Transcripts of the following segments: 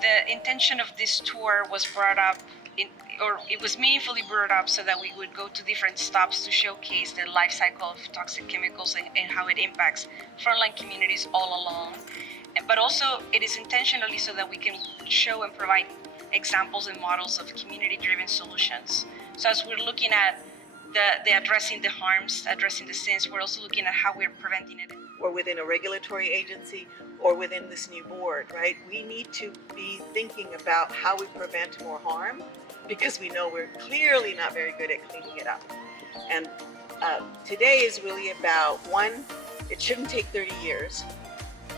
the intention of this tour was brought up or it was meaningfully brought up so that we would go to different stops to showcase the life cycle of toxic chemicals and how it impacts frontline communities all along. But also it is intentionally so that we can show and provide examples and models of community-driven solutions. So as we're looking at the addressing the harms, addressing the sins, we're also looking at how we're preventing it. Or within a regulatory agency or within this new board, right? We need to be thinking about how we prevent more harm because we know we're clearly not very good at cleaning it up. And today is really about, one, it shouldn't take 30 years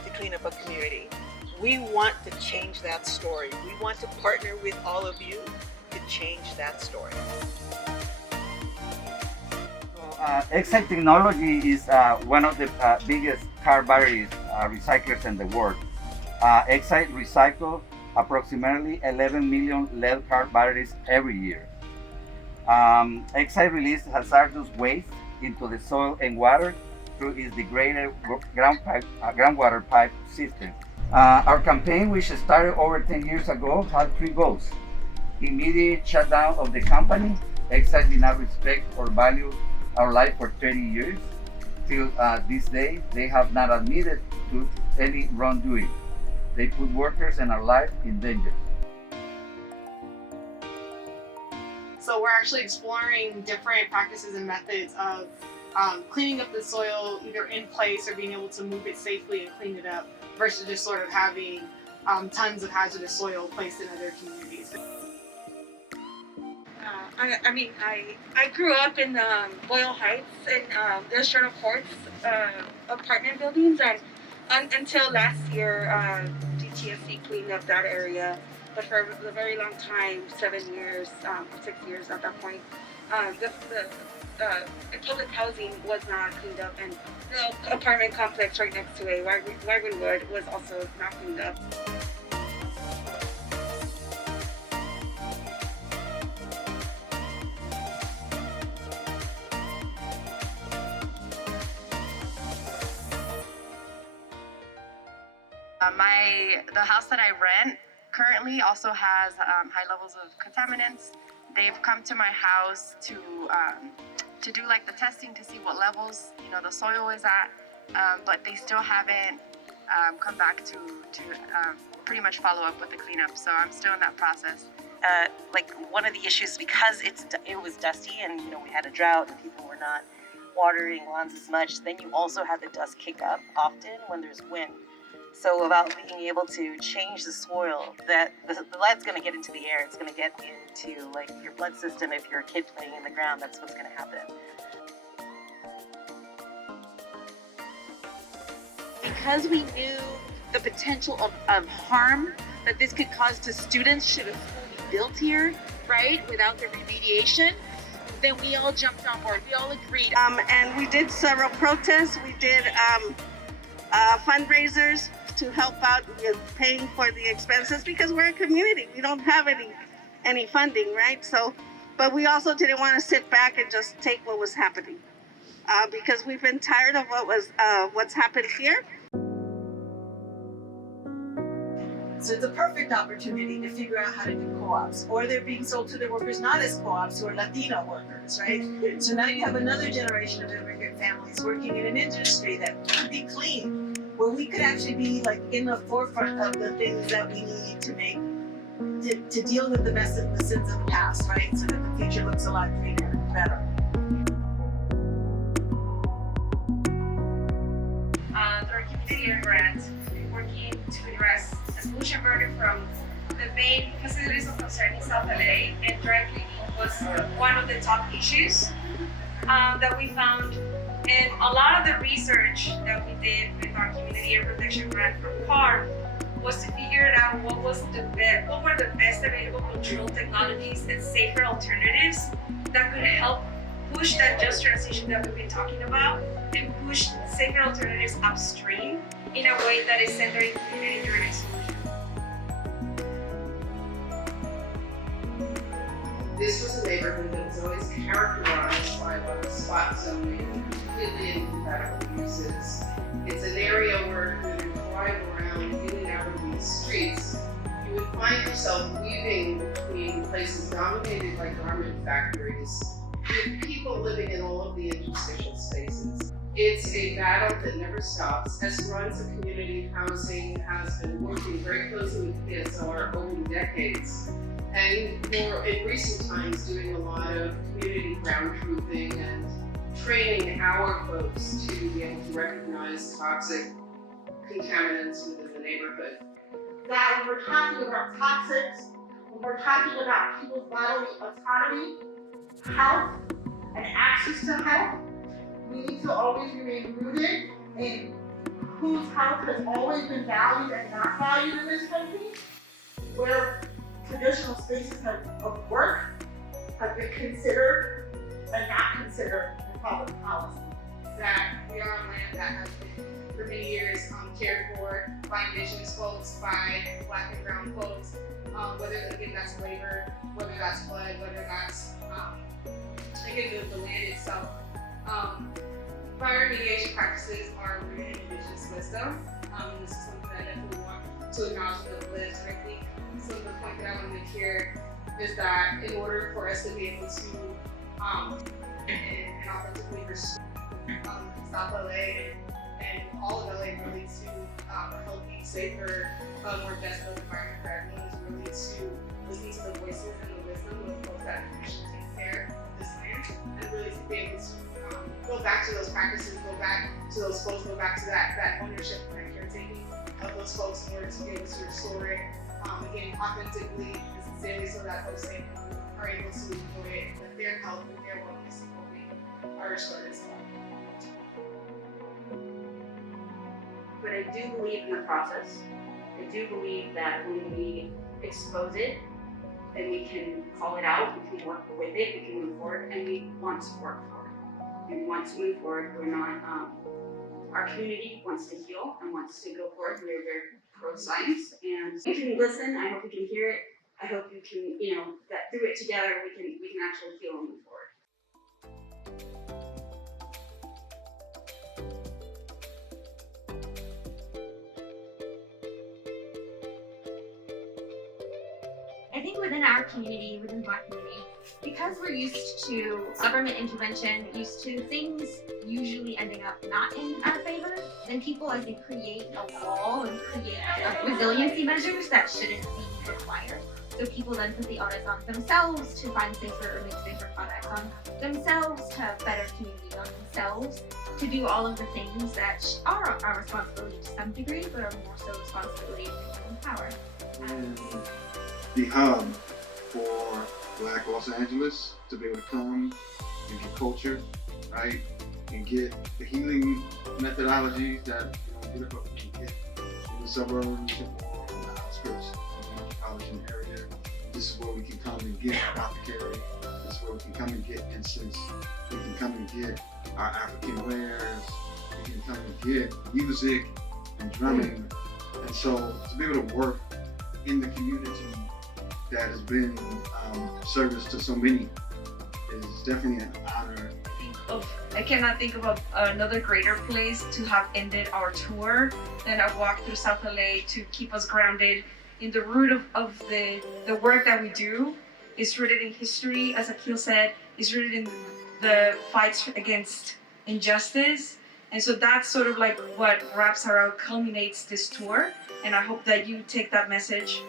to clean up a community. We want to change that story. We want to partner with all of you to change that story. Exide Technology is one of the biggest car batteries recyclers in the world. Exide recycles approximately 11 million lead car batteries every year. Exide releases hazardous waste into the soil and water through its degraded groundwater pipe system. Our campaign, which started over 10 years ago, had 3 goals. Immediate shutdown of the company. Exide did not respect or value our life for 30 years. Till this day, they have not admitted to any wrongdoing. They put workers and our life in danger. So we're actually exploring different practices and methods of cleaning up the soil, either in place or being able to move it safely and clean it up, versus just sort of having tons of hazardous soil placed in other communities. I grew up in Boyle Heights in industrial courts apartment buildings, and until last year, DTSC cleaned up that area. But for a very long time, 7 years, 6 years at that point, the public housing was not cleaned up, and the apartment complex right next to it, Wagwood, was also not cleaned up. The house that I rent currently also has high levels of contaminants. They've come to my house to do like the testing to see what levels the soil is at, but they still haven't come back to pretty much follow up with the cleanup. So I'm still in that process. Like one of the issues, because it was dusty and we had a drought and people were not watering lawns as much, then you also have the dust kick up often when there's wind. So about being able to change the soil, that the lead's going to get into the air. It's going to get into like your blood system. If you're a kid playing in the ground, that's what's going to happen. Because we knew the potential of harm that this could cause to students should a school be built here, right, without the remediation, then we all jumped on board. We all agreed. And we did several protests. We did fundraisers to help out with paying for the expenses because we're a community. We don't have any funding, right? So, but we also didn't want to sit back and just take what was happening because we've been tired of what's happened here. So it's a perfect opportunity to figure out how to do co-ops, or they're being sold to their workers not as co-ops, who are Latino workers, right? So now you have another generation of immigrant families working in an industry that could be clean, where we could actually be like in the forefront of the things that we need to deal with the mess and the sins of the past, right? So that the future looks a lot cleaner and better. Through our community grant, we're working to address the pollution burden from the main facilities of concern in South LA, and dry cleaning was one of the top issues that we found. And a lot of the research that we did with our community air protection grant from CAR was to figure out what were the best available control technologies and safer alternatives that could help push that just transition that we've been talking about and push safer alternatives upstream in a way that is centering community-driven solutions. This was a neighborhood that was always characterized by a lot of spot zoning, completely incompatible uses. It's an area where if you drive around in and out of these streets, you would find yourself weaving between places dominated by garment factories with people living in all of the interstitial spaces. It's a battle that never stops. Esperanza Community Housing has been working very closely with PSR over the decades, and more in recent times doing a lot of community ground truthing and training our folks to be able to recognize toxic contaminants within the neighborhood. That when we're talking about toxics, when we're talking about people's bodily autonomy, health, and access to health, we need to always remain rooted in whose health has always been valued and not valued in this country, where traditional spaces of work have been considered and not considered in public policy. That we are on land that has been for many years cared for by indigenous folks, by black and brown folks, whether again that's labor, whether that's flood, whether that's again the land itself. Fire remediation practices are rooted in indigenous wisdom. This is something that I definitely want to acknowledge with the list. And I think some of the point that I want to make here is that in order for us to be able to and authentically pursue South LA and all of LA really to a healthy, safer, more just environment for everyone is really to listen to the voices and the wisdom of folks that actually take care of this land and really to be able to go back to those practices, go back to those folks, go back to that ownership and that caretaking of those folks in order to be able to restore it again authentically and sincerely so that folks are able to enjoy it, that their health and their wellness and well-being are restored as well. But I do believe in the process. I do believe that when we expose it, then we can call it out, we can work with it, we can move forward, and we want to work forward. We want to move forward. We're not, our community wants to heal and wants to go forward. We're very pro-science, and you can listen. I hope you can hear it. I hope you can, that through it together, we can actually heal and move forward. I think within our community, within the Black community, because we're used to government intervention, used to things usually ending up not in our favor, then people, I think, create a wall and create resiliency measures that shouldn't be required. So people then put the onus on themselves to find safer or make safer products, on themselves to have better community, on themselves to do all of the things that are our responsibility to some degree, but are more so responsibility of people in power. The hub for Black Los Angeles to be able to come and get culture, right, and get the healing methodologies that get up and get in the suburbs and more on the outskirts of the metropolitan area. This is where we can come and get apothecary. This is where we can come and get incense. We can come and get our African wares. We can come and get music and drumming. And so to be able to work in the community that has been service to so many is definitely an honor. I cannot think of another greater place to have ended our tour than a walk through South LA to keep us grounded in the root of the work that we do. Is rooted in history, as Akil said, is rooted in the fights against injustice. And so that's sort of like what wraps around, culminates this tour. And I hope that you take that message